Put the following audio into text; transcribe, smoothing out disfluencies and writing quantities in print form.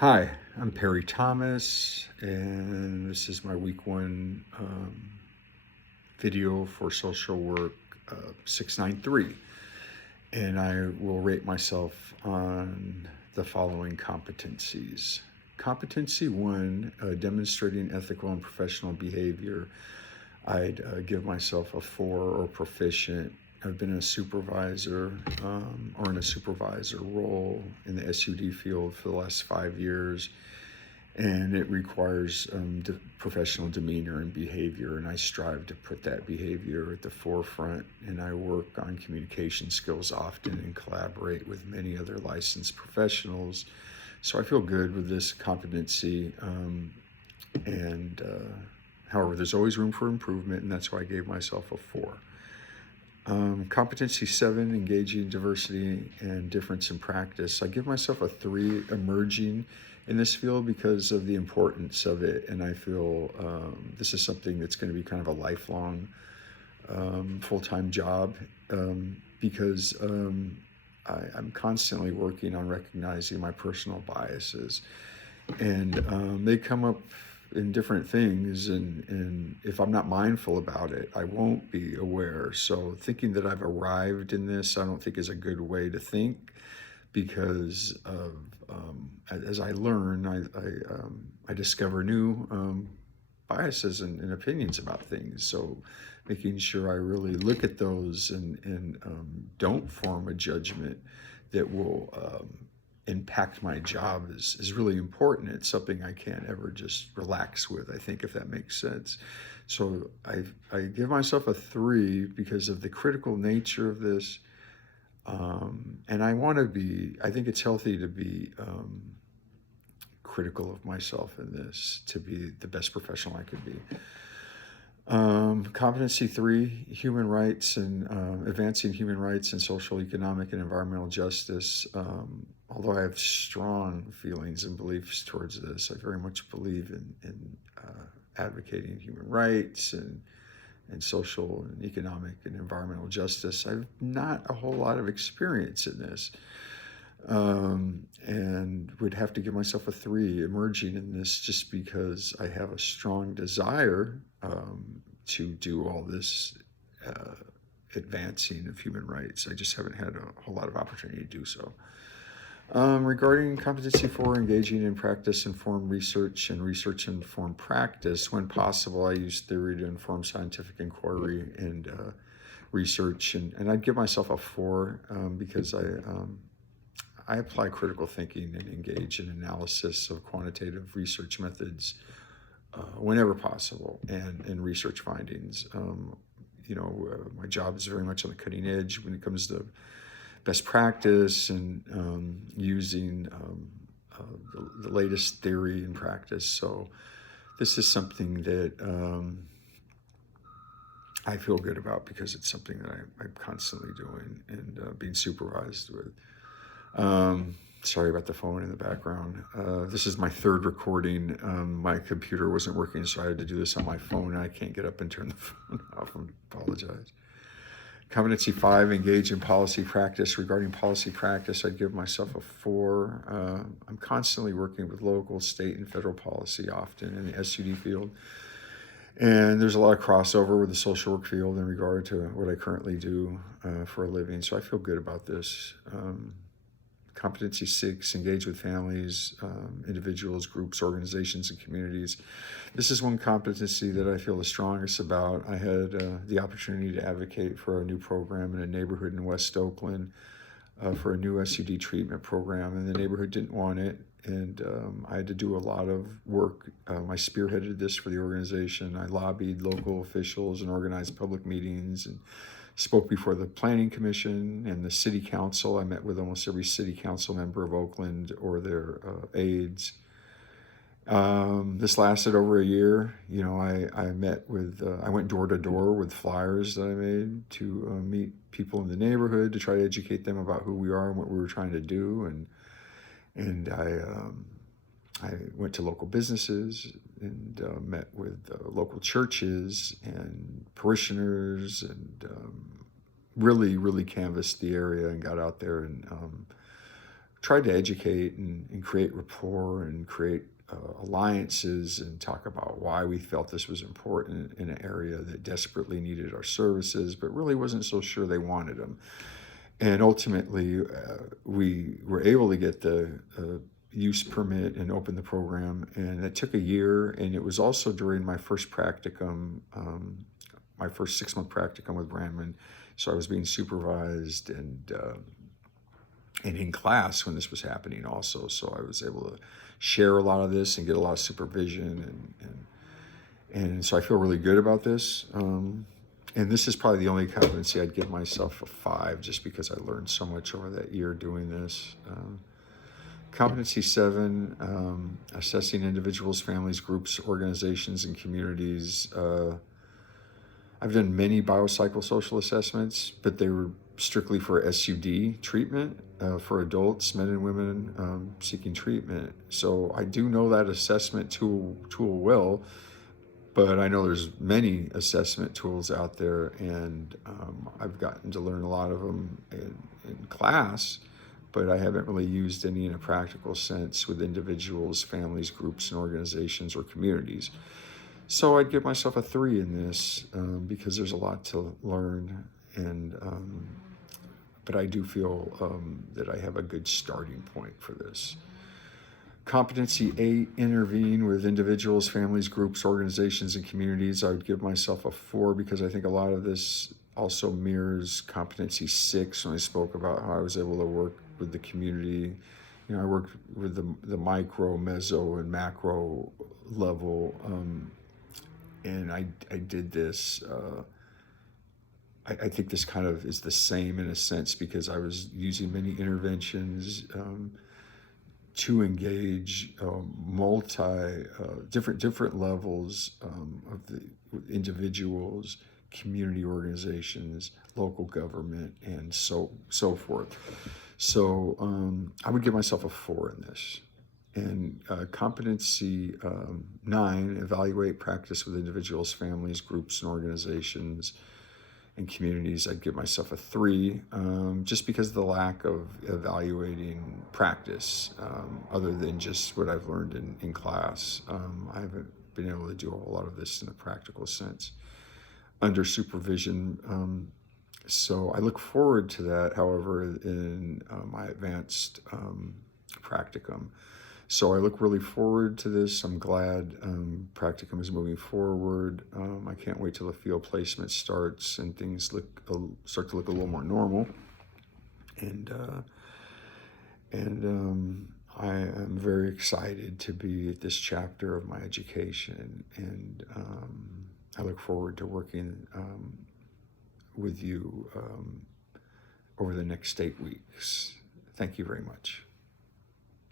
Hi, I'm Perry Thomas, and this is my week one video for social work 693. And I will rate myself on the following competencies. Competency one, demonstrating ethical and professional behavior. I'd give myself a 4 or proficient. I've been a supervisor or in a supervisor role in the SUD field for the last 5 years, and it requires professional demeanor and behavior, and I strive to put that behavior at the forefront, and I work on communication skills often and collaborate with many other licensed professionals. So I feel good with this competency, and however, there's always room for improvement, and that's why I gave myself a 4. Competency 7, engaging diversity and difference in practice. I give myself a 3, emerging in this field because of the importance of it. And I feel this is something that's going to be kind of a lifelong full-time job because I'm constantly working on recognizing my personal biases. And they come up in different things, and if I'm not mindful about it, I won't be aware. So thinking that I've arrived in this, I don't think is a good way to think, because of as I learn, I discover new biases and opinions about things. So making sure I really look at those and don't form a judgment that will impact my job is really important. It's something I can't ever just relax with, I think, if that makes sense. So I give myself a 3 because of the critical nature of this. And I think it's healthy to be critical of myself in this, to be the best professional I could be. Competency 3, human rights and advancing human rights and social, economic, and environmental justice. Although I have strong feelings and beliefs towards this, I very much believe in advocating human rights and social and economic and environmental justice. I've not a whole lot of experience in this, and would have to give myself a 3, emerging in this, just because I have a strong desire to do all this advancing of human rights. I just haven't had a whole lot of opportunity to do so. Regarding competency 4, engaging in practice-informed research and research-informed practice. When possible, I use theory to inform scientific inquiry and research, and I'd give myself a 4 because I apply critical thinking and engage in analysis of quantitative research methods whenever possible, and research findings. My job is very much on the cutting edge when it comes to best practice and using the latest theory and practice. So this is something that I feel good about because it's something that I'm constantly doing and being supervised with. Sorry about the phone in the background. This is my 3rd recording. My computer wasn't working, so I had to do this on my phone, and I can't get up and turn the phone off. I apologize. Competency 5, engage in policy practice. Regarding policy practice, I'd give myself a 4. I'm constantly working with local, state, and federal policy, often in the SUD field. And there's a lot of crossover with the social work field in regard to what I currently do for a living. So I feel good about this. Competency 6, engage with families, individuals, groups, organizations, and communities. This is one competency that I feel the strongest about. I had the opportunity to advocate for a new program in a neighborhood in West Oakland for a new SUD treatment program, and the neighborhood didn't want it, and I had to do a lot of work. I spearheaded this for the organization. I lobbied local officials and organized public meetings and spoke before the Planning Commission and the City Council. I met with almost every City Council member of Oakland or their aides. This lasted over a year. I met with, I went door to door with flyers that I made to meet people in the neighborhood to try to educate them about who we are and what we were trying to do. And I went to local businesses and met with local churches and parishioners, and really canvassed the area and got out there and tried to educate and create rapport and create alliances and talk about why we felt this was important in an area that desperately needed our services, but really wasn't so sure they wanted them. And ultimately, we were able to get the use permit and open the program. And it took a year. And it was also during my first practicum, my first 6-month practicum with Brandman. So I was being supervised and in class when this was happening also. So I was able to share a lot of this and get a lot of supervision. And so I feel really good about this. And this is probably the only competency I'd give myself a 5, just because I learned so much over that year doing this. Competency 7, assessing individuals, families, groups, organizations, and communities. I've done many biopsychosocial assessments, but they were strictly for SUD treatment for adults, men and women seeking treatment. So I do know that assessment tool well, but I know there's many assessment tools out there, and I've gotten to learn a lot of them in class, but I haven't really used any in a practical sense with individuals, families, groups, and organizations or communities. So I'd give myself a 3 in this because there's a lot to learn, but I do feel that I have a good starting point for this. Competency 8, intervene with individuals, families, groups, organizations, and communities. I would give myself a 4 because I think a lot of this also mirrors competency 6 when I spoke about how I was able to work with the community. I worked with the micro, meso, and macro level, and I did this. I think this kind of is the same in a sense because I was using many interventions to engage different levels of the individuals, community organizations, local government, and so forth. So I would give myself a 4 in this. And competency 9, evaluate practice with individuals, families, groups, and organizations and communities. I'd give myself a 3, just because of the lack of evaluating practice, other than just what I've learned in class. I haven't been able to do a whole lot of this in a practical sense under supervision. So I look forward to that, however, in my advanced practicum. So I look really forward to this. I'm glad practicum is moving forward. I can't wait till the field placement starts and things start to look a little more normal. And I am very excited to be at this chapter of my education, and I look forward to working with you over the next 8 weeks. Thank you very much.